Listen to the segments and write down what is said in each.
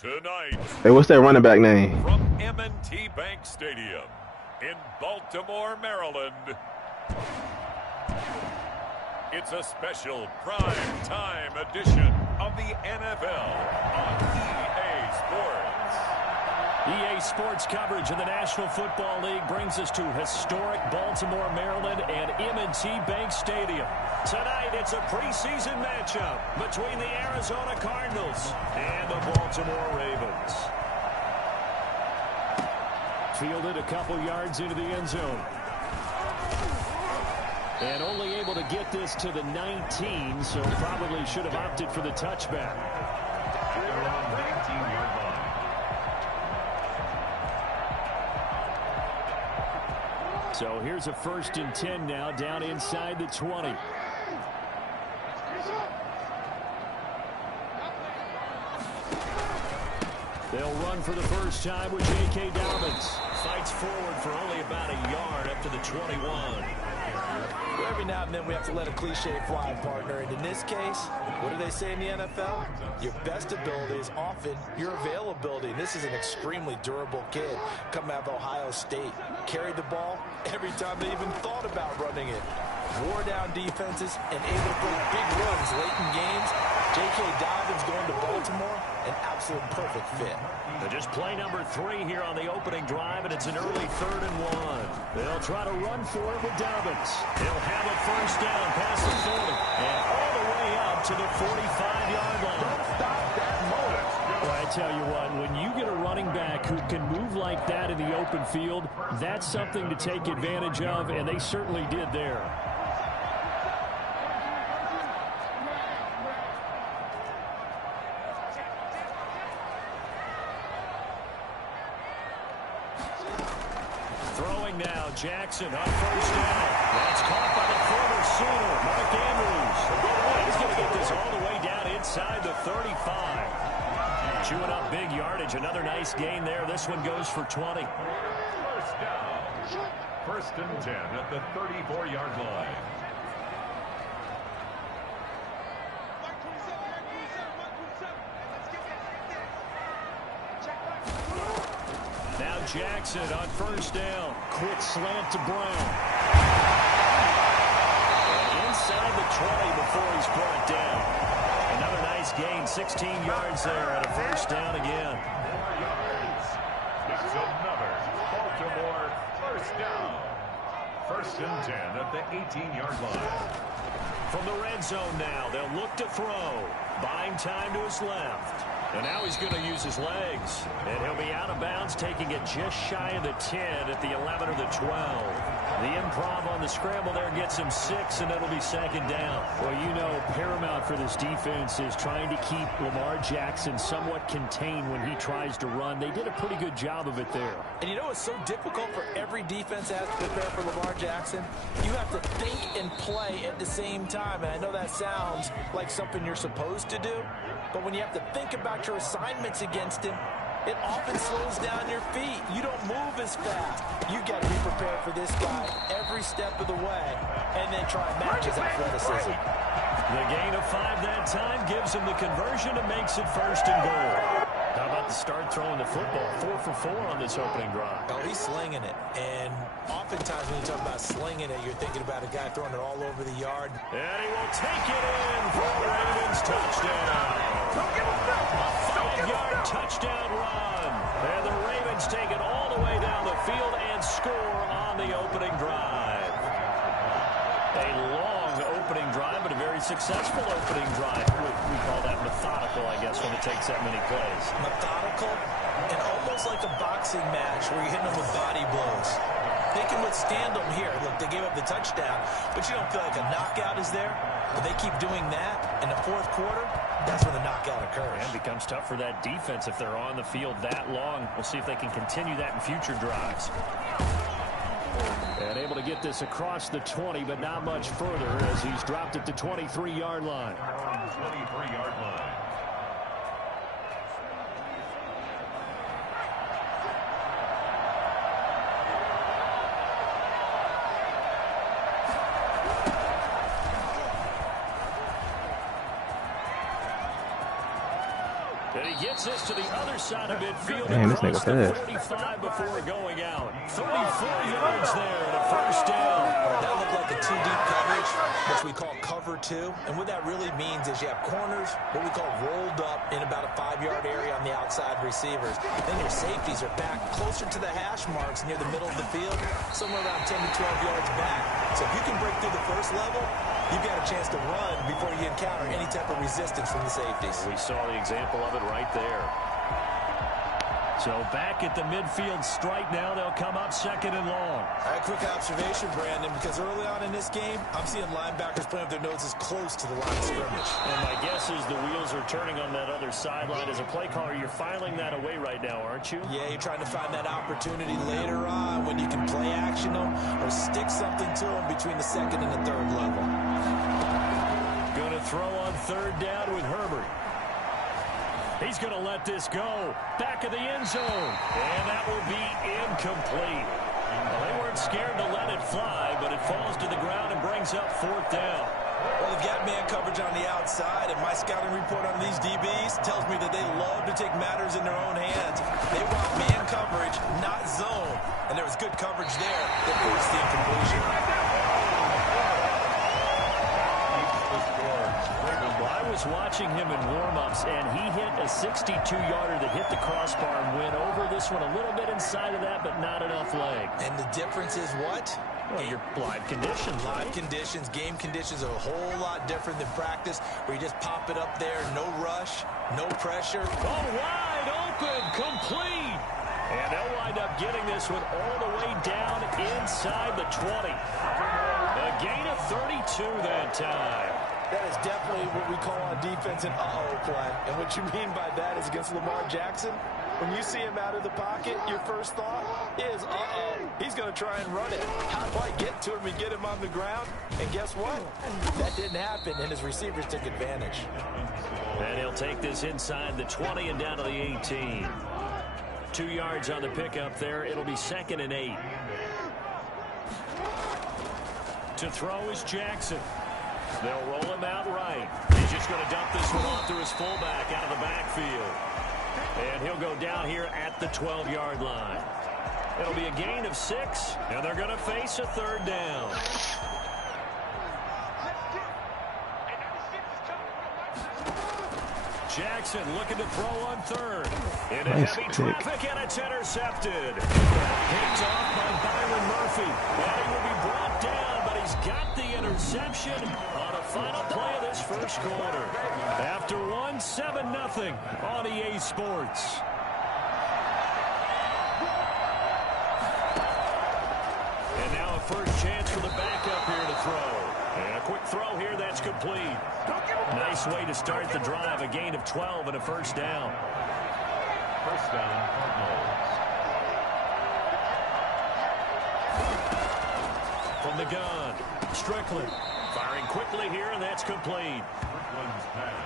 Tonight, Hey, what's that running back name? from M&T Bank Stadium in Baltimore, Maryland, it's a special prime time edition of the NFL on EA Sports. EA Sports coverage of the National Football League brings us to historic Baltimore, Maryland and M&T Bank Stadium. Tonight, it's a preseason matchup between the Arizona Cardinals and the Baltimore Ravens. Fielded a couple yards into the end zone. And only able to get this to the 19, so probably should have opted for the touchback. So here's a 1st and 10 now, down inside the 20. They'll run for the first time with J.K. Dobbins. Fights forward for only about a yard up to the 21. Well, every now and then we have to let a cliche fly, partner. And in this case, what do they say in the NFL? Your best ability is often your availability. And this is an extremely durable kid coming out of Ohio State. Carried the ball every time they even thought about running it. Wore down defenses and able to break big runs late in games. J.K. Dobbins going to Baltimore, an absolute perfect fit. Just play number 3 here on the opening drive, and it's an early 3rd and 1. They'll try to run for it with Dobbins. He'll have a first down past the 40 and all the way up to the 45-yard line. Don't stop that moment. Well, I tell you what, when you get a running back who can move like that in the open field, that's something to take advantage of, and they certainly did there. Throwing now, Jackson on first down. That's caught by the corner Sooner, Mark Andrews. He's going to get this all the way down inside the 35. Chewing up big yardage. Another nice gain there. This one goes for 20. First down. 1st and 10 at the 34-yard line. Now Jackson on first down. Quick slant to Brown. And inside the 20 before he's brought down. Another nice gain. 16 yards there and a first down again. 4 yards. It's another Baltimore first down. 1st and 10 at the 18-yard line. From the red zone now, they'll look to throw. Buying time to his left. And now he's going to use his legs. And he'll be out of bounds, taking it just shy of the 10 at the 11 or the 12. The improv on the scramble there gets him 6, and it'll be 2nd down. Well, you know, paramount for this defense is trying to keep Lamar Jackson somewhat contained when he tries to run. They did a pretty good job of it there. And you know it's so difficult for every defense has to prepare for Lamar Jackson? You have to think and play at the same time. And I know that sounds like something you're supposed to do, but when you have to think about your assignments against him, it often slows down your feet. You don't move as fast. You got to be prepared for this guy every step of the way and then try and match his athleticism. The gain of 5 that time gives him the conversion and makes it 1st and goal. How about the start throwing the football? 4 for 4 on this opening drive. Oh, he's slinging it. And oftentimes when you talk about slinging it, you're thinking about a guy throwing it all over the yard. And he will take it in for a Ravens touchdown. A 5-yard touchdown run. And the Ravens take it all the way down the field and score on the opening drive. A long opening drive, but a very successful opening drive. We call that methodical, I guess, when it takes that many plays. Methodical and almost like a boxing match where you hit them with body blows. They can withstand them here. Look, they gave up the touchdown, but you don't feel like a knockout is there. But they keep doing that in the 4th quarter. That's when the knockout occurs. And it becomes tough for that defense if they're on the field that long. We'll see if they can continue that in future drives. And able to get this across the 20, but not much further as he's dropped at the 23-yard line. 23-yard line. And he gets this to the other side of midfield. Damn, this nigga fast. 45 before going out. 34 yards there and a first down. That looked like a two-deep coverage, which we call cover two. And what that really means is you have corners, what we call rolled up in about a 5-yard area on the outside receivers. Then your safeties are back closer to the hash marks near the middle of the field, somewhere around 10 to 12 yards back. So if you can break through the first level, you've got a chance to run before you encounter any type of resistance from the safeties. We saw the example of it right there. So back at the midfield strike now, they'll come up second and long. A quick observation, Brandon, because early on in this game, I'm seeing linebackers putting up their noses close to the line of scrimmage. And my guess is the wheels are turning on that other sideline. As a play caller, you're filing that away right now, aren't you? Yeah, you're trying to find that opportunity later on when you can play action them or stick something to them between the second and the third level. Going to throw on third down with Herbert. He's going to let this go. Back of the end zone. And that will be incomplete. Well, they weren't scared to let it fly, but it falls to the ground and brings up fourth down. Well, they've got man coverage on the outside, and my scouting report on these DBs tells me that they love to take matters in their own hands. They want man coverage, not zone. And there was good coverage there that forced the incompletion. Well, I was watching him in warm-ups, and he hit a 62-yarder that hit the crossbar and went over. This one a little bit inside of that, but not enough leg. And the difference is what? Well, your live conditions. Live conditions, game conditions are a whole lot different than practice, where you just pop it up there, no rush, no pressure. Oh, wide open, complete. And they'll wind up getting this one all the way down inside the 20. A gain of 32 that time. That is definitely what we call on defense an uh-oh play. And what you mean by that is against Lamar Jackson, when you see him out of the pocket, your first thought is, uh-oh, he's going to try and run it. How do I get to him and get him on the ground? And guess what? That didn't happen, and his receivers took advantage. And he'll take this inside the 20 and down to the 18. 2 yards on the pickup there. It'll be 2nd and 8. To throw is Jackson. They'll roll him out right. He's just going to dump this one off to his fullback out of the backfield. And he'll go down here at the 12-yard line. It'll be a gain of 6, and they're going to face a third down. Jackson looking to throw on third. Into heavy traffic, and it's intercepted. Picked off by Byron Murphy. And he will be brought down, but he's got the interception on a final play of this first quarter. After 7-0 on EA Sports. And now a first chance for the backup here to throw. And a quick throw here, that's complete. Nice way to start the drive. A gain of 12 and a first down. First down, Cardinals. From the gun, Strickland firing quickly here, and that's complete.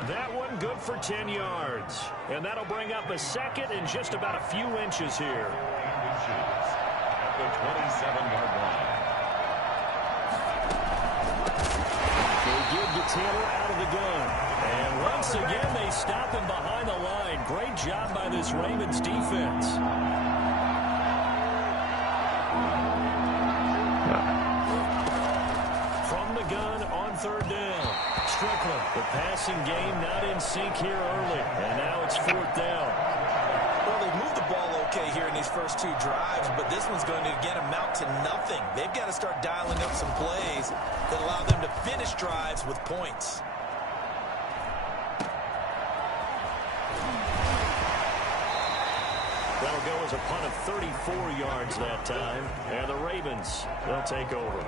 That one good for 10 yards. And that'll bring up a second and just about a few inches here. At the 27-yard line. They give to Taylor out of the gun. And once again, they stop him behind the line. Great job by this Ravens defense. From the gun on third down. Strickland, the passing game not in sync here early. And now it's fourth down. Well, they've moved the ball okay here in these first 2 drives, but this one's going to, again, amount to nothing. They've got to start dialing up some plays that allow them to finish drives with points. That'll go as a punt of 34 yards that time. And the Ravens, they'll take over.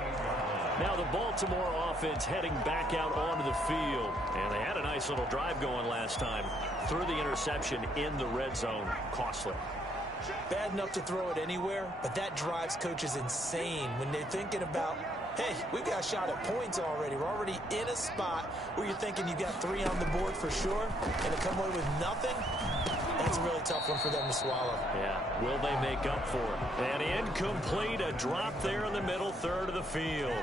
Now the Baltimore offense heading back out onto the field. And they had a nice little drive going last time. Threw the interception in the red zone. Costly. Bad enough to throw it anywhere, but that drives coaches insane when they're thinking about, hey, we've got a shot at points already. We're already in a spot where you're thinking you got 3 on the board for sure, and to come away with nothing, that's a really tough one for them to swallow. Yeah, will they make up for it? And incomplete, a drop there in the middle third of the field.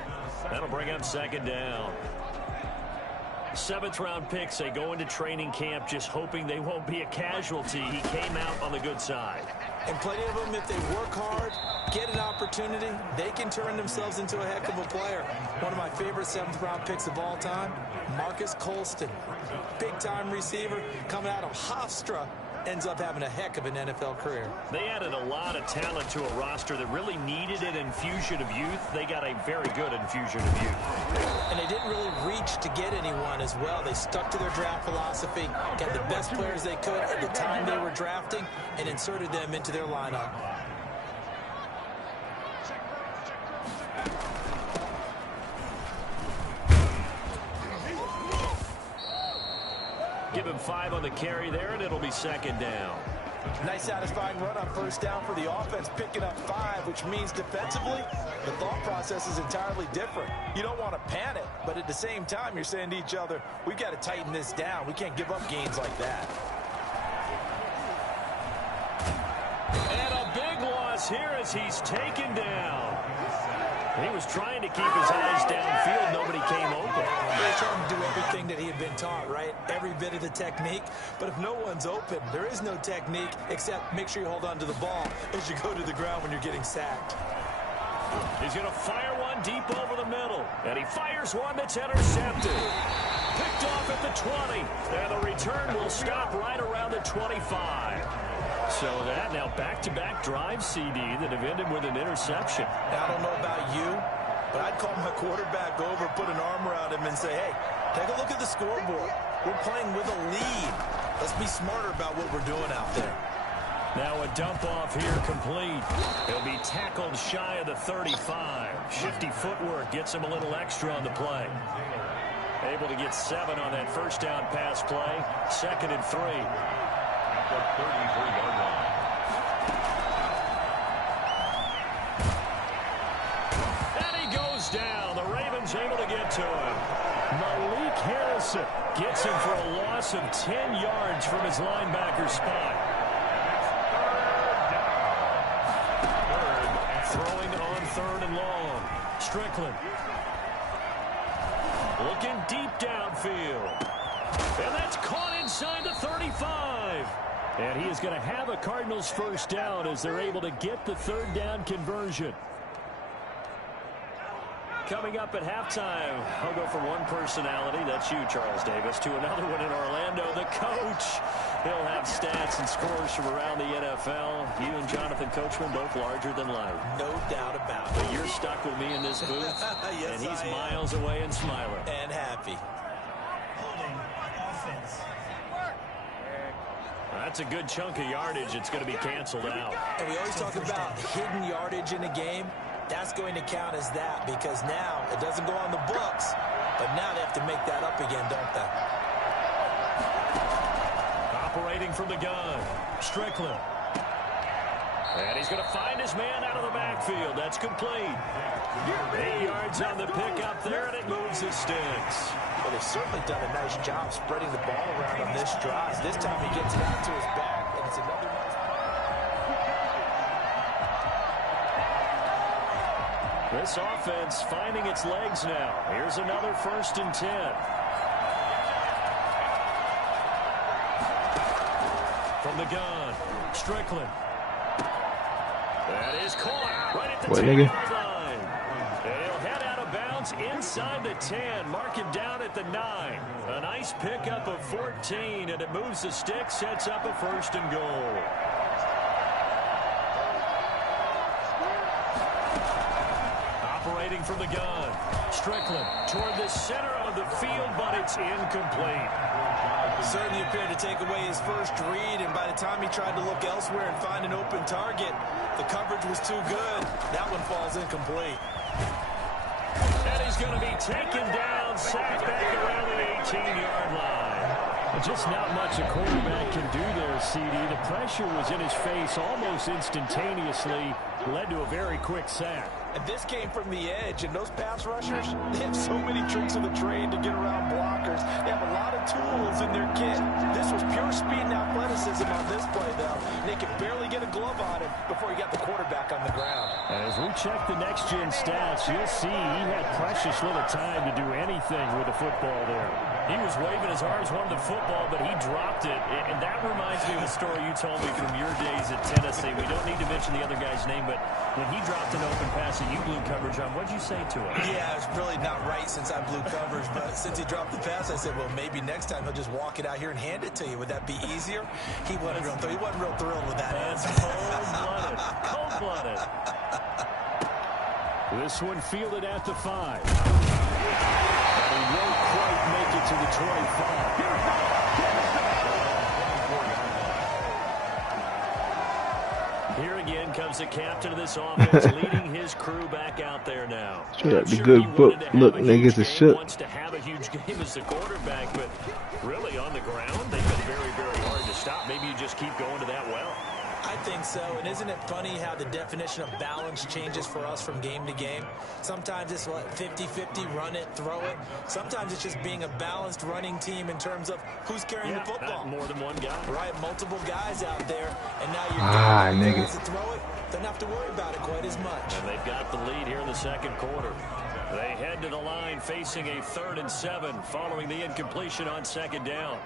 That'll bring up second down. 2nd and 8 That'll bring up second down. Seventh-round picks, they go into training camp just hoping they won't be a casualty. He came out on the good side. And plenty of them, if they work hard, get an opportunity, they can turn themselves into a heck of a player. One of my favorite seventh-round picks of all time, Marcus Colston. Big-time receiver coming out of Hofstra. Ends up having a heck of an NFL career. They added a lot of talent to a roster that really needed an infusion of youth. They got a very good infusion of youth. And they didn't really reach to get anyone as well. They stuck to their draft philosophy, got the best players they could at the time they were drafting, and inserted them into their lineup. Give him 5 on the carry there, and it'll be second down. Nice satisfying run on first down for the offense, picking up 5, which means defensively, the thought process is entirely different. You don't want to panic, but at the same time, you're saying to each other, we've got to tighten this down. We can't give up gains like that. And a big loss here as he's taken down. He was trying to keep his eyes downfield. Nobody came open. He was trying to do everything that he had been taught, right? Every bit of the technique. But if no one's open, there is no technique except make sure you hold on to the ball as you go to the ground when you're getting sacked. He's going to fire one deep over the middle. And he fires one that's intercepted. Picked off at the 20. And the return will stop right around the 25. So that now back-to-back drive CD that have ended with an interception. Now, I don't know about you, but I'd call my quarterback over, put an arm around him, and say, hey, take a look at the scoreboard. We're playing with a lead. Let's be smarter about what we're doing out there. Now a dump off here complete. He'll be tackled shy of the 35. Shifty footwork gets him a little extra on the play. Able to get 7 on that first down pass play. 2nd and 3. The 33-yard line. And he goes down. The Ravens able to get to him. Malik Harrison gets him for a loss of 10 yards from his linebacker spot. Throwing on 3rd and long. Strickland. Looking deep downfield. And that's caught inside the 35. And he is going to have a Cardinals first down as they're able to get the 3rd down conversion. Coming up at halftime, I'll go from one personality, that's you, Charles Davis, to another one in Orlando, the coach. He'll have stats and scores from around the NFL. You and Jonathan Coachman, both larger than life. No doubt about it. But you're stuck with me in this booth, yes, and he's I am. miles away and smiling. And happy. That's a good chunk of yardage. It's going to be canceled out. And we always talk about hidden yardage in a game. That's going to count as that because now it doesn't go on the books, but now they have to make that up again, don't they? Operating from the gun, Strickland. And he's going to find his man out of the backfield. That's complete. 8 yards on the pickup there, and it moves his sticks. Well, they've certainly done a nice job spreading the ball around on this drive. This time he gets it out to his back, and it's another nice... This offense finding its legs now. Here's another 1st and 10. From the gun, Strickland. That is caught right at the 10-yard line. And he'll head out of bounds inside the 10. Mark him down at the 9. A nice pickup of 14, and it moves the stick, sets up a 1st and goal. Operating from the gun, Strickland toward the center of the field, but it's incomplete. Certainly appeared to take away his first read, and by the time he tried to look elsewhere and find an open target, the coverage was too good. That one falls incomplete. And he's going to be taken down, sacked back around the 18-yard line. Just not much a quarterback can do there, CD. The pressure was in his face almost instantaneously, led to a very quick sack. And this came from the edge, and those pass rushers, they have so many tricks of the trade to get around blockers. They have a lot of tools in their kit. This was pure speed and athleticism on this play, though. And they could barely get a glove on him before he got the quarterback on the ground. As we check the next-gen stats, you'll see he had precious little time to do anything with the football there. He was waving his arms, wanted the football, but he dropped it. And that reminds me of a story you told me from your days at Tennessee. We don't need to mention the other guy's name, but when he dropped an open pass and you blew coverage on, what'd you say to him? Yeah, it's really not right since I blew coverage, but since he dropped the pass, I said, well, maybe next time he'll just walk it out here and hand it to you. Would that be easier? He wasn't real thrilled with that answer. Cold-blooded. Cold-blooded. This one fielded at the 5. He won't quite make it to the 25. Here again comes the captain of this offense, leading his crew back out there now. Straight up the good book. Look, niggas are shook. Wants to have a huge game as the quarterback, but really on the ground, they've been very, very hard to stop. Maybe you just keep going to that well. I think so, and isn't it funny how the definition of balance changes for us from game to game? Sometimes it's 50-50, run it, throw it. Sometimes it's just being a balanced running team in terms of who's carrying the football. More than one guy. Right, multiple guys out there, and now you're guys to throw it. Don't have to worry about it quite as much. And they've got the lead here in the second quarter. They head to the line facing a 3rd and 7 following the incompletion on second down.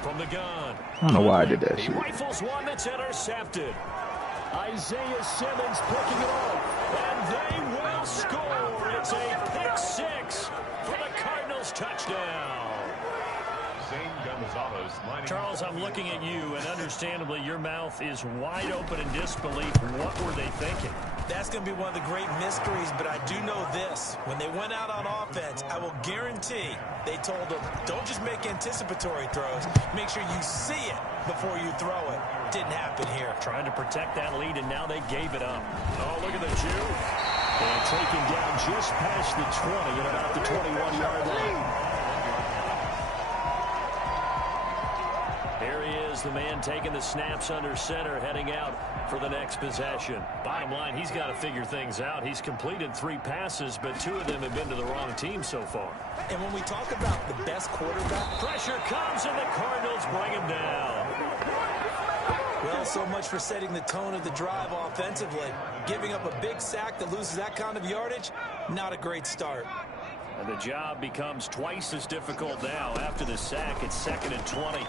From the gun. I don't know why I did that He shit. rifles one that's intercepted. Isaiah Simmons picking it up, and they will score. It's a pick 6 for the Cardinals touchdown. Charles, I'm looking at you, and understandably, your mouth is wide open in disbelief. What were they thinking? That's going to be one of the great mysteries, but I do know this. When they went out on offense, I will guarantee they told them, don't just make anticipatory throws. Make sure you see it before you throw it. Didn't happen here. Trying to protect that lead, and now they gave it up. Oh, look at the Jew. And taken down just past the 20 and about the 21-yard line. Here he is, the man taking the snaps under center, heading out for the next possession. Bottom line, he's got to figure things out. He's completed 3 passes, but 2 of them have been to the wrong team so far. And when we talk about the best quarterback, pressure comes, and the Cardinals bring him down. Well, so much for setting the tone of the drive offensively. Giving up a big sack that loses that kind of yardage, not a great start. And the job becomes twice as difficult now after the sack. It's 2nd and 20.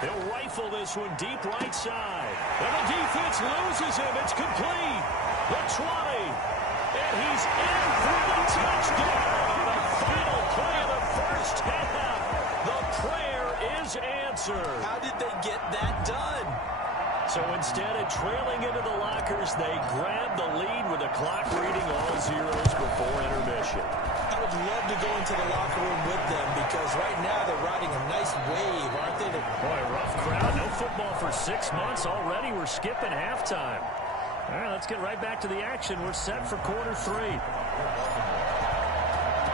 He'll rifle this one deep right side. And the defense loses him. It's complete. The 20. And he's in for the touchdown. The final play of the first half. The prayer is answered. How did they get that done? So instead of trailing into the lockers, they grab the lead with the clock reading all zeros before intermission. I would love to go into the locker room with them because right now they're riding a nice wave, aren't they? Boy, rough crowd. No football for 6 months already. We're skipping halftime. All right, let's get right back to the action. We're set for quarter 3.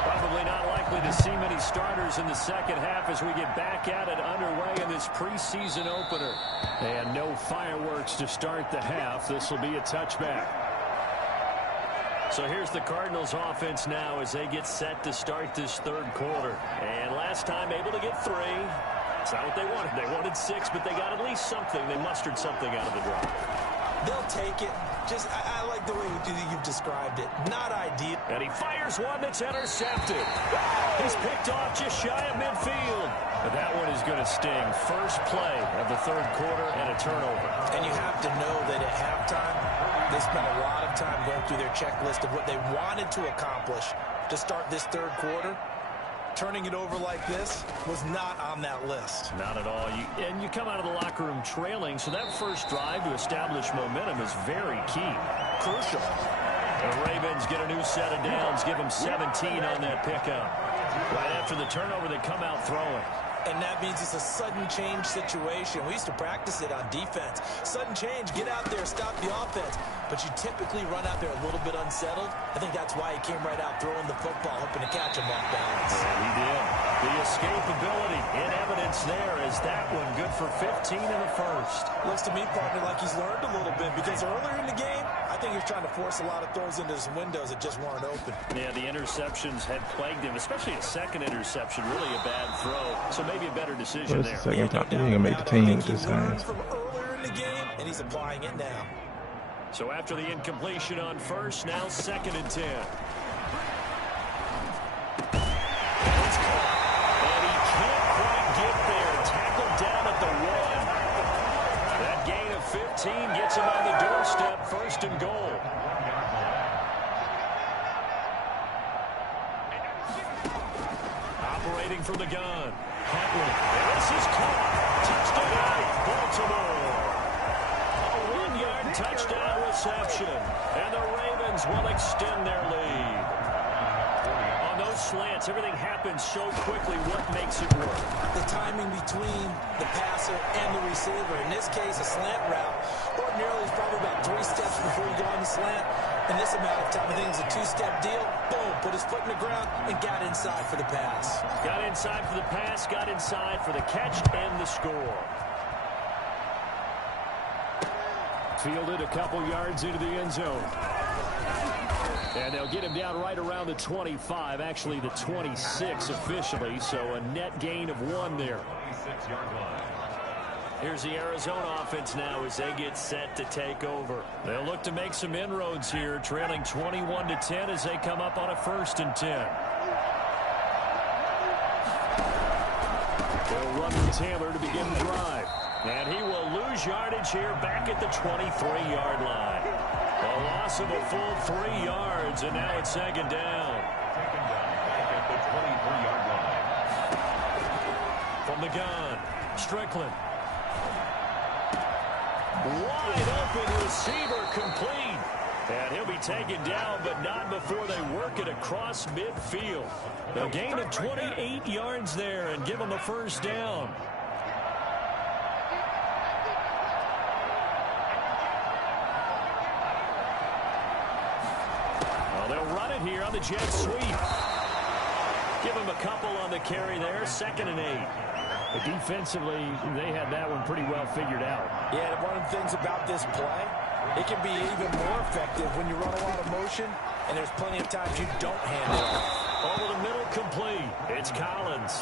Probably not likely to see many starters in the second half as we get back at it underway in this preseason opener. And no fireworks to start the half. This will be a touchback. So here's the Cardinals offense now as they get set to start this 3rd quarter. And last time able to get 3. It's not what they wanted. They wanted 6, but they got at least something. They mustered something out of the drive. They'll take it. Just, I like the way you've described it. Not ideal. And he fires one that's intercepted. He's picked off just shy of midfield. But that one is going to sting. First play of the 3rd quarter and a turnover. And you have to know that at halftime, they spent a lot of time going through their checklist of what they wanted to accomplish to start this 3rd quarter. Turning it over like this was not on that list. Not at all. And you come out of the locker room trailing, so that first drive to establish momentum is very key. Crucial. The Ravens get a new set of downs, give them 17 on that pickup. Right after the turnover, they come out throwing. And that means it's a sudden change situation. We used to practice it on defense. Sudden change, get out there, stop the offense. But you typically run out there a little bit unsettled. I think that's why he came right out throwing the football, hoping to catch him off balance. And he did. The escapability in evidence there is that one good for 15 in the first. Looks to me, partner, like he's learned a little bit because earlier in the game, I think he was trying to force a lot of throws into some windows that just weren't open. Yeah, the interceptions had plagued him, especially a second interception, really a bad throw. So maybe a better decision there. Second time. He ain't gonna make the team with this guy. From earlier in the game, and he's applying it now. So after the incompletion on first, now 2nd and 10. It's caught. And he can't quite get there. Tackled down at the 1. That gain of 15 gets him on the doorstep. 1st and goal. Operating from the gun. Huntley. And this is caught. Touchdown, Baltimore. A 1-yard touchdown reception. And the Ravens will extend their lead. On those slants, everything happens so quickly. What makes it work? The timing between the passer and the receiver. In this case, a slant route. Ordinarily, it's probably about 3 steps before you go on the slant. In this amount of time, I think it's a 2-step deal. Boom, put his foot in the ground and got inside for the pass. Got inside for the pass, got inside for the catch and the score. Fielded a couple yards into the end zone. And they'll get him down right around the 25, actually the 26 officially, so a net gain of 1 there. 26-yard line. Here's the Arizona offense now as they get set to take over. They'll look to make some inroads here, trailing 21-10 as they come up on a 1st and 10. They'll run with Taylor to begin the drive. And he will lose yardage here back at the 23-yard line. A loss of a full 3 yards, and now it's 2nd down. Taken down back at the 23-yard line. From the gun, Strickland. Wide open receiver complete. And he'll be taken down, but not before they work it across midfield. A gain of 28 yards there and give him a 1st down. Well, they'll run it here on the jet sweep. Give him a couple on the carry there. 2nd and 8. But defensively, they had that one pretty well figured out. Yeah, one of the things about this play, it can be even more effective when you run a lot of motion, and there's plenty of times you don't hand it off. Over the middle, complete. It's Collins.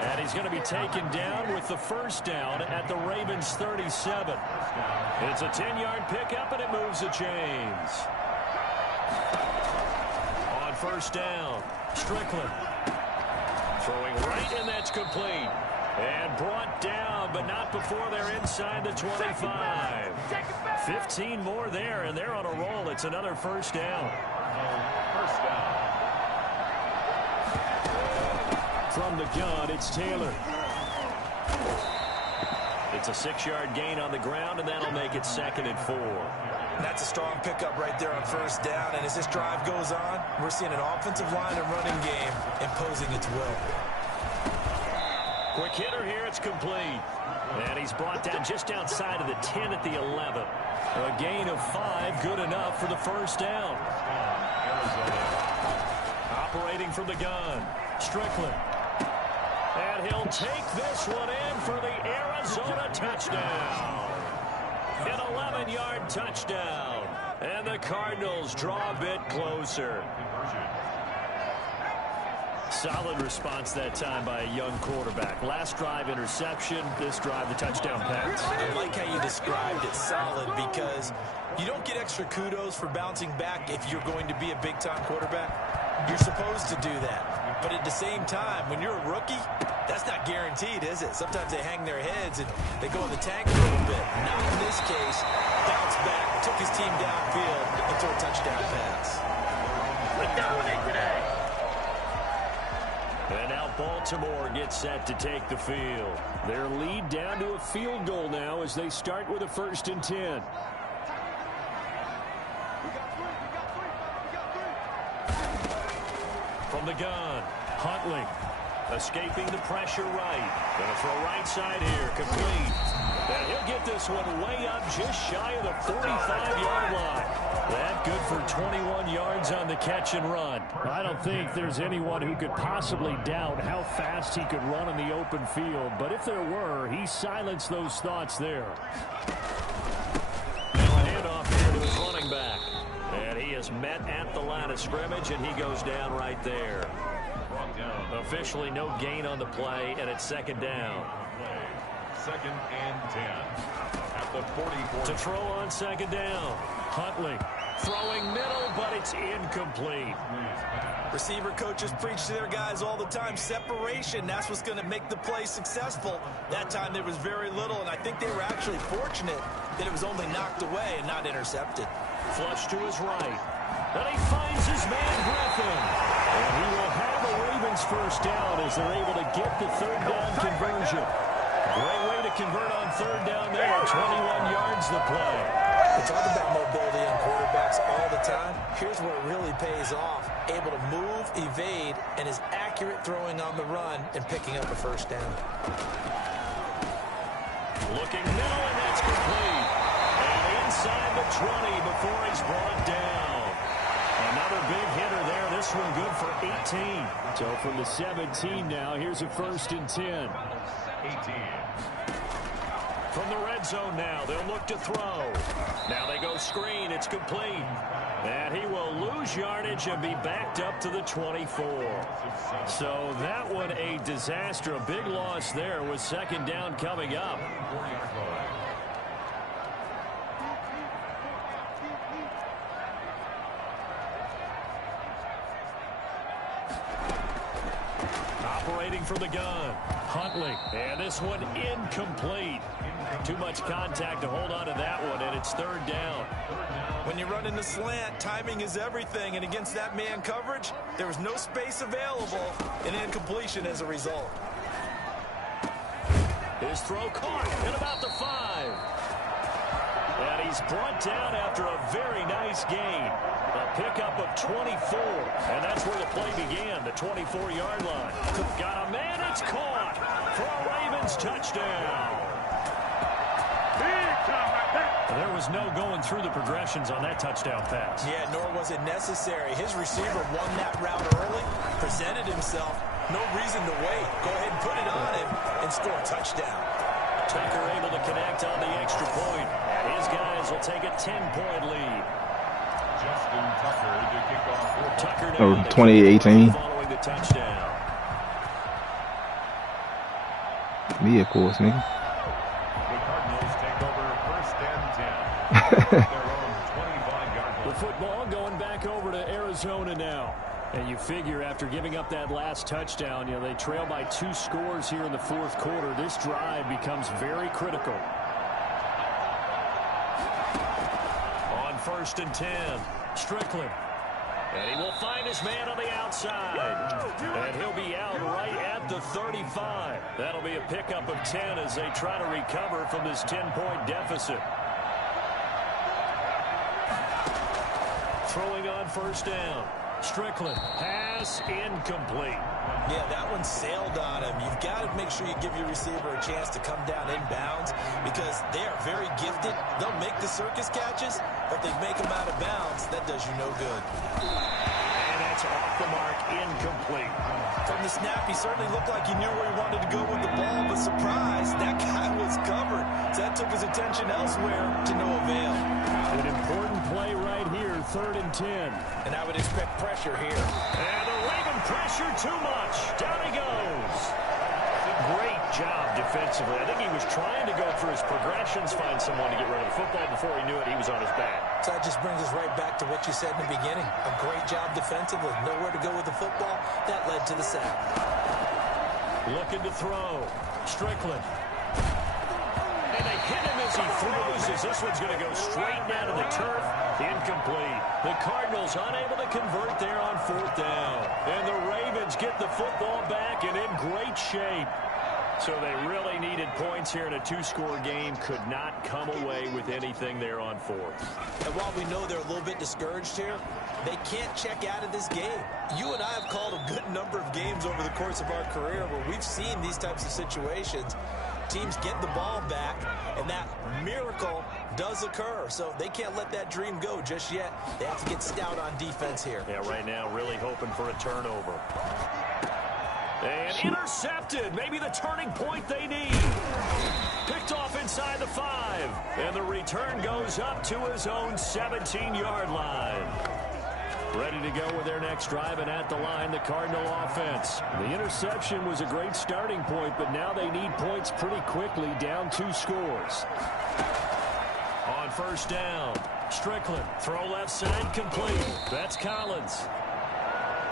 And he's going to be taken down with the 1st down at the Ravens 37. It's a 10-yard pickup, and it moves the chains. On 1st down, Strickland. Throwing right, and that's complete. And brought down, but not before they're inside the 25. 15 more there, and they're on a roll. It's another 1st down. 1st down. From the gun, it's Taylor. It's a 6-yard gain on the ground, and that'll make it 2nd and 4. That's a strong pickup right there on 1st down, and as this drive goes on, we're seeing an offensive line and running game imposing its will. Quick hitter here, it's complete. And he's brought down just outside of the 10 at the 11. A gain of 5, good enough for the 1st down. Operating from the gun, Strickland. And he'll take this one in for the Arizona touchdown. An 11-yard touchdown. And the Cardinals draw a bit closer. Solid response that time by a young quarterback. Last drive, interception. This drive, the touchdown pass. I like how you described it, solid, because you don't get extra kudos for bouncing back if you're going to be a big-time quarterback. You're supposed to do that. But at the same time, when you're a rookie, that's not guaranteed, is it? Sometimes they hang their heads and they go in the tank a little bit. Not in this case. Bounced back, took his team downfield, and threw a touchdown pass. We dominate today. And now Baltimore gets set to take the field. Their lead down to a field goal now as they start with a 1st and 10. From the gun, Huntley. Escaping the pressure right. Going to throw right side here, complete. And he'll get this one way up just shy of the 45-yard line. That good for 21 yards on the catch and run. I don't think there's anyone who could possibly doubt how fast he could run in the open field. But if there were, he silenced those thoughts there. Now a handoff here to his running back. And he is met at the line of scrimmage, and he goes down right there. Officially no gain on the play, and it's 2nd down. 2nd and 10. At the 44. To throw on second down. Huntley throwing middle, but it's incomplete. Receiver coaches preach to their guys all the time. Separation, that's what's going to make the play successful. That time there was very little, and I think they were actually fortunate that it was only knocked away and not intercepted. Flush to his right. And he finds his man Griffin. And he will have a Ravens first down as they're able to get the third down conversion. Great way to convert on third down there. 21 yards the play. We talk about mobility on quarterbacks all the time. Here's where it really pays off. Able to move, evade, and is accurate throwing on the run and picking up a first down. Looking middle, and that's complete. And inside the 20 before he's brought down. Another big hitter there. This one good for 18. So from the 17 now, here's a 1st and 10. 18. From the red zone now, they'll look to throw. Now they go screen. It's complete. And he will lose yardage and be backed up to the 24. So that one a disaster. A big loss there with second down coming up. Operating from the gun. Huntley. And this one incomplete. Too much contact to hold on to that one, and it's third down. When you run in the slant, timing is everything, and against that man coverage, there was no space available, and incompletion as a result. His throw caught at about the 5. And he's brought down after a very nice gain. A pickup of 24, and that's where the play began, the 24-yard line. Got a man, it's caught for a Ravens touchdown. There was no going through the progressions on that touchdown pass. Yeah, nor was it necessary. His receiver won that route early, presented himself. No reason to wait. Go ahead and put it on him and score a touchdown. Tucker able to connect on the extra point. And his guys will take a 10-point lead. Justin Tucker to kick off. Tucker Oh, now 2018. following the touchdown. Me, of course, nigga. The Cardinals take over 1st and 10. Their own 25-yard line. The football going back over to Arizona now. And you figure after giving up that last touchdown, they trail by 2 scores here in the 4th quarter. This drive becomes very critical. On 1st and 10, Strickland. And he will find his man on the outside. And he'll be out right at the 35. That'll be a pickup of 10 as they try to recover from this 10-point deficit. Throwing on 1st down. Strickland, pass incomplete. Yeah, that one sailed on him. You've got to make sure you give your receiver a chance to come down inbounds because they are very gifted. They'll make the circus catches, but they make them out of bounds. That does you no good. And that's off the mark, incomplete. From the snap, he certainly looked like he knew where he wanted to go with the ball, but surprise, that guy was covered. So that took his attention elsewhere to no avail. An important play right here, 3rd and 10. And I would expect pressure here. And the Raven pressure too much. Down he goes. Great job defensively. I think he was trying to go for his progressions, find someone to get rid of the football. Before he knew it, he was on his back. So that just brings us right back to what you said in the beginning. A great job defensively. Nowhere to go with the football. That led to the sack. Looking to throw. Strickland. And they hit him as he throws, as this one's going to go straight down to the turf. Incomplete. The Cardinals unable to convert there on 4th down. And the Ravens get the football back and in great shape. So they really needed points here in a 2-score game. Could not come away with anything there on 4th. And while we know they're a little bit discouraged here, they can't check out of this game. You and I have called a good number of games over the course of our career where we've seen these types of situations. Teams get the ball back, and that miracle does occur. So they can't let that dream go just yet. They have to get stout on defense here. Yeah, right now really hoping for a turnover. And intercepted. Maybe the turning point they need. Picked off inside the 5. And the return goes up to his own 17-yard line. Ready to go with their next drive, and at the line, the Cardinal offense. The interception was a great starting point, but now they need points pretty quickly, down 2 scores. first down. Strickland, throw left side, complete. That's Collins.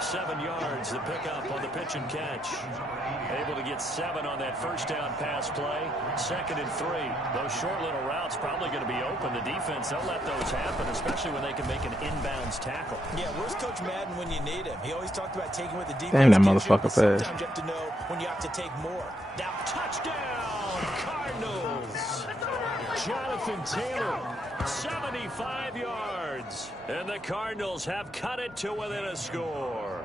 7 yards, the pickup on the pitch and catch. Able to get 7 on that first down pass play. 2nd and 3. Those short little routes probably going to be open. The defense, they'll let those happen, especially when they can make an inbounds tackle. Yeah, where's Coach Madden when you need him? He always talked about taking what the defense Damn, that gives you, motherfucker but fast. sometimes you have to know when you have to take more. Now touchdown, Cardinals. Jonathan Taylor, 75 yards. And the Cardinals have cut it to within a score.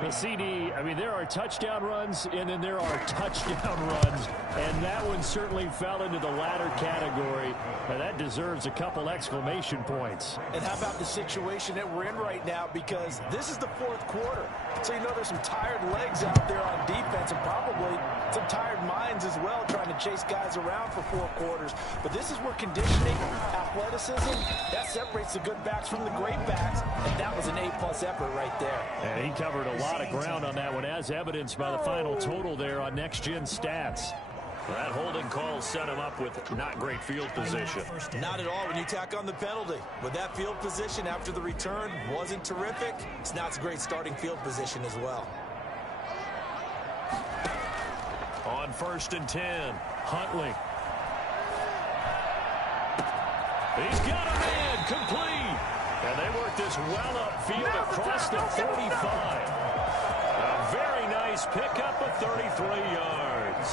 The CD, I mean, there are touchdown runs, and then there are touchdown runs, and that one certainly fell into the latter category. Now, that deserves a couple exclamation points. And how about the situation that we're in right now, because this is the 4th quarter. So you know there's some tired legs out there on defense and probably some tired minds as well trying to chase guys around for 4 quarters. But this is where conditioning, athleticism, that separates the good backs from the great backs, and that was an A-plus effort right there. And he covered a lot of ground on that one, as evidenced by the final total there on next-gen stats. That holding call set him up with not great field position. Not at all when you tack on the penalty. With that field position after the return wasn't terrific, it's not a great starting field position as well. On 1st and 10, Huntley. he's got a man complete. And they work this well upfield across the 45. A very nice pickup of 33 yards.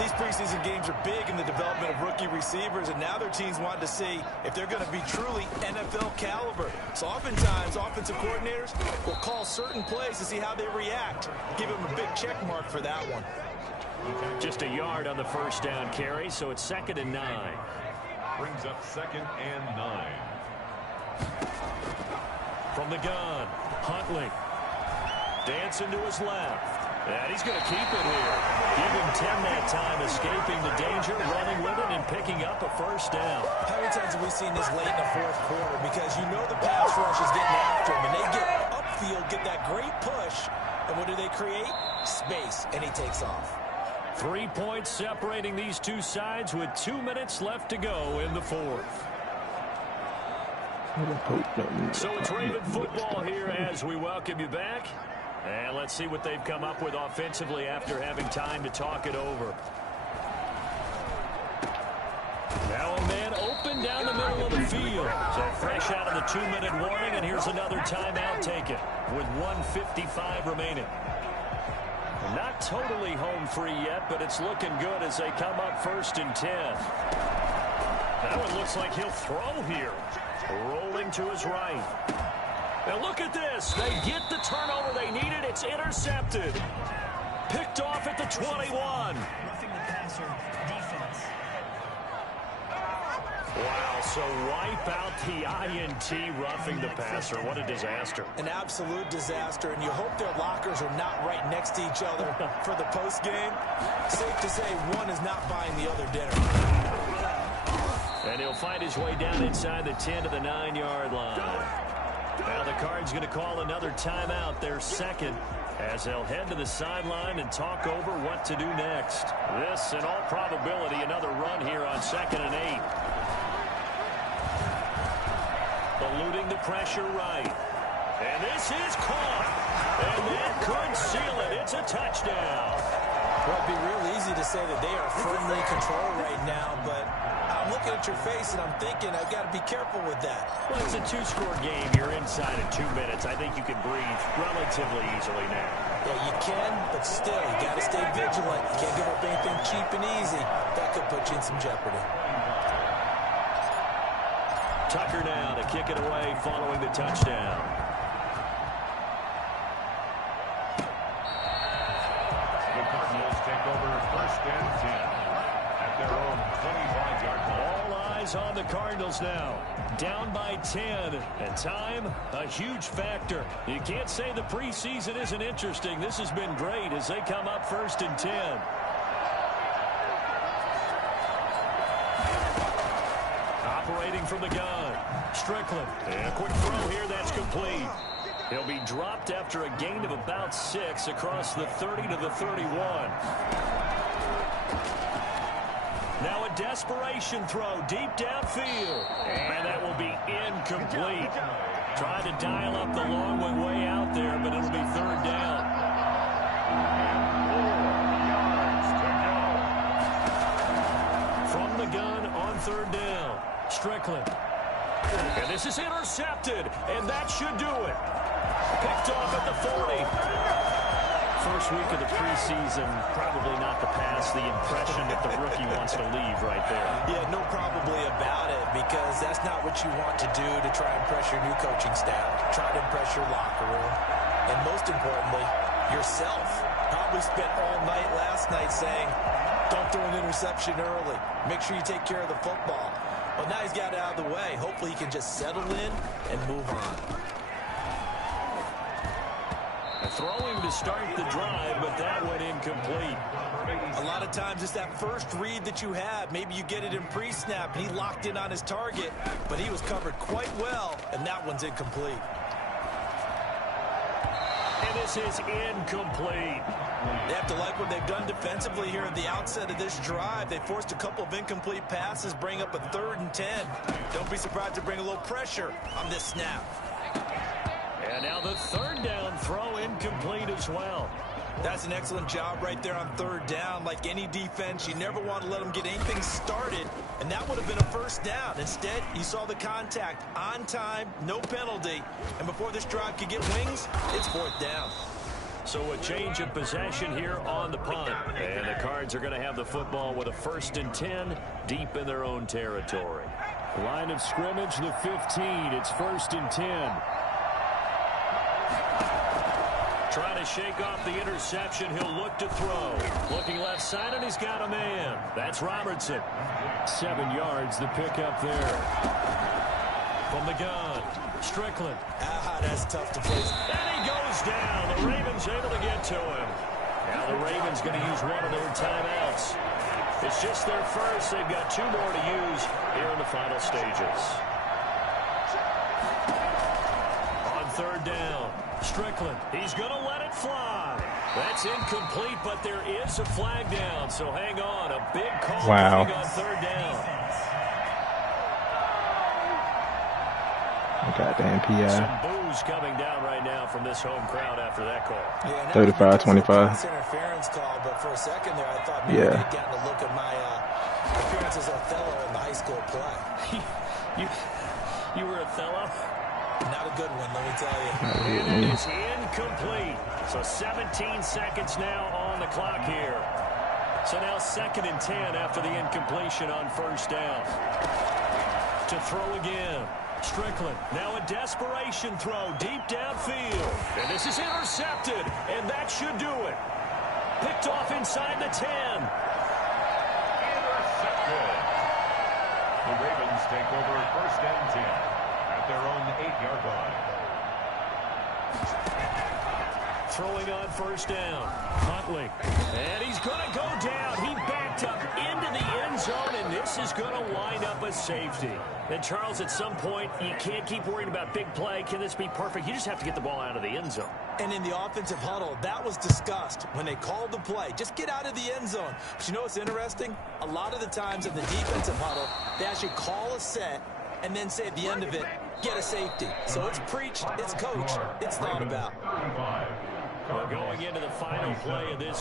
These preseason games are big in the development of rookie receivers, and now their teams want to see if they're going to be truly NFL caliber. So oftentimes, offensive coordinators will call certain plays to see how they react. Give them a big check mark for that one. Just a yard on the first down carry, so it's 2nd and 9. Brings up 2nd and 9. From the gun, Huntley. Dancing to his left. And he's going to keep it here. Give him 10 that time, escaping the danger, running with it, and picking up a first down. How many times have we seen this late in the 4th quarter? Because you know the pass rush is getting after him, and they get upfield, get that great push, and what do they create? Space, and he takes off. 3 points separating these two sides with 2 minutes left to go in the 4th. So it's Raven football here as we welcome you back. And let's see what they've come up with offensively after having time to talk it over. Now a man open down the middle of the field. So fresh out of the 2-minute warning, and here's another timeout taken with 1:55 remaining. Not totally home free yet, but it's looking good as they come up 1st and 10. That one looks like he'll throw here. Rolling to his right. Now look at this. They get the turnover they needed. It's intercepted. Picked off at the 21. Roughing the passer defense. Wow, so wipe out the INT, roughing the passer. What a disaster. An absolute disaster, and you hope their lockers are not right next to each other for the postgame. Safe to say one is not buying the other dinner. And he'll find his way down inside the 10 to the 9-yard line. Now the Cards going to call another timeout, their 2nd, as they'll head to the sideline and talk over what to do next. This, in all probability, another run here on 2nd and 8. Eluding the pressure right. And this is caught. And that could seal it. It's a touchdown. Well, it'd be real easy to say that they are firmly in control right now, but I'm looking at your face and I'm thinking I've got to be careful with that. Well, it's a 2-score game. You're inside in 2 minutes. I think you can breathe relatively easily now. Yeah, you can, but still, you got to stay vigilant. You can't give up anything cheap and easy. That could put you in some jeopardy. Tucker now to kick it away following the touchdown. The Cardinals take over 1st and 10 at their own 25-yard line. All eyes on the Cardinals now. Down by 10. And time, a huge factor. You can't say the preseason isn't interesting. This has been great as they come up 1st and 10. Operating from the gun. Strickland. And a quick throw here. That's complete. He'll be dropped after a gain of about 6 across the 30 to the 31. Now a desperation throw deep downfield. And that will be incomplete. Trying to dial up the long one way out there, but it'll be third down. 4 yards to go. From the gun on third down, Strickland. And this is intercepted, and that should do it. Picked off at the 40. First week of the preseason, probably not the pass, the impression that the rookie wants to leave right there. Yeah, no probably about it, because that's not what you want to do to try and press your new coaching staff. Try to impress your locker room. And most importantly, yourself. Probably spent all night last night saying, don't throw an interception early. Make sure you take care of the football. Well, now he's got it out of the way. Hopefully he can just settle in and move on. Throwing to start the drive, but that went incomplete. A lot of times it's that first read that you have. Maybe you get it in pre-snap, and he locked in on his target, but he was covered quite well, and that one's incomplete. And this is incomplete. They have to like what they've done defensively here at the outset of this drive. They forced a couple of incomplete passes, bring up a 3rd and 10. Don't be surprised to bring a little pressure on this snap. And now the third down throw incomplete as well. That's an excellent job right there on third down. Like any defense, you never want to let them get anything started, and that would have been a first down. Instead, you saw the contact on time, no penalty, and before this drive could get wings, it's 4th down. So a change of possession here on the punt, and the Cards are going to have the football with a 1st and 10 deep in their own territory. Line of scrimmage, the 15. It's 1st and 10. Trying to shake off the interception. He'll look to throw. Looking left side, and he's got a man. That's Robertson. 7 yards, the pickup there. From the gun, Strickland. That's tough to place. And he goes down. The Ravens able to get to him. Now the Ravens going to use one of their timeouts. It's just their first. They've got 2 more to use here in the final stages. On third down, Strickland. He's going to let it fly. That's incomplete, but there is a flag down. So hang on. A big call coming on third down. Goddamn PI. Some boos coming down right now from this home crowd after that call. Yeah, 35-25. Interference call, but for a second there, I thought maybe I'd gotten a look at my appearance as Othello in the high school play. You were Othello? Not a good one, let me tell you. And it is incomplete. So 17 seconds now on the clock here. So now 2nd and 10 after the incompletion on first down. To throw again. Strickland, now a desperation throw deep downfield. And this is intercepted, and that should do it. Picked off inside the 10. Intercepted. The Ravens take over 1st and 10 at their own 8-yard line. Throwing on first down. Huntley. And he's going to go down. He backed up into the end zone, and this is going to wind up a safety. And, Charles, at some point, you can't keep worrying about big play. Can this be perfect? You just have to get the ball out of the end zone. And in the offensive huddle, that was discussed when they called the play. Just get out of the end zone. But you know what's interesting? A lot of the times in the defensive huddle, they actually call a set and then say at the end of it, get a safety. So it's preached, it's coached, it's thought about. We're going into the final play of this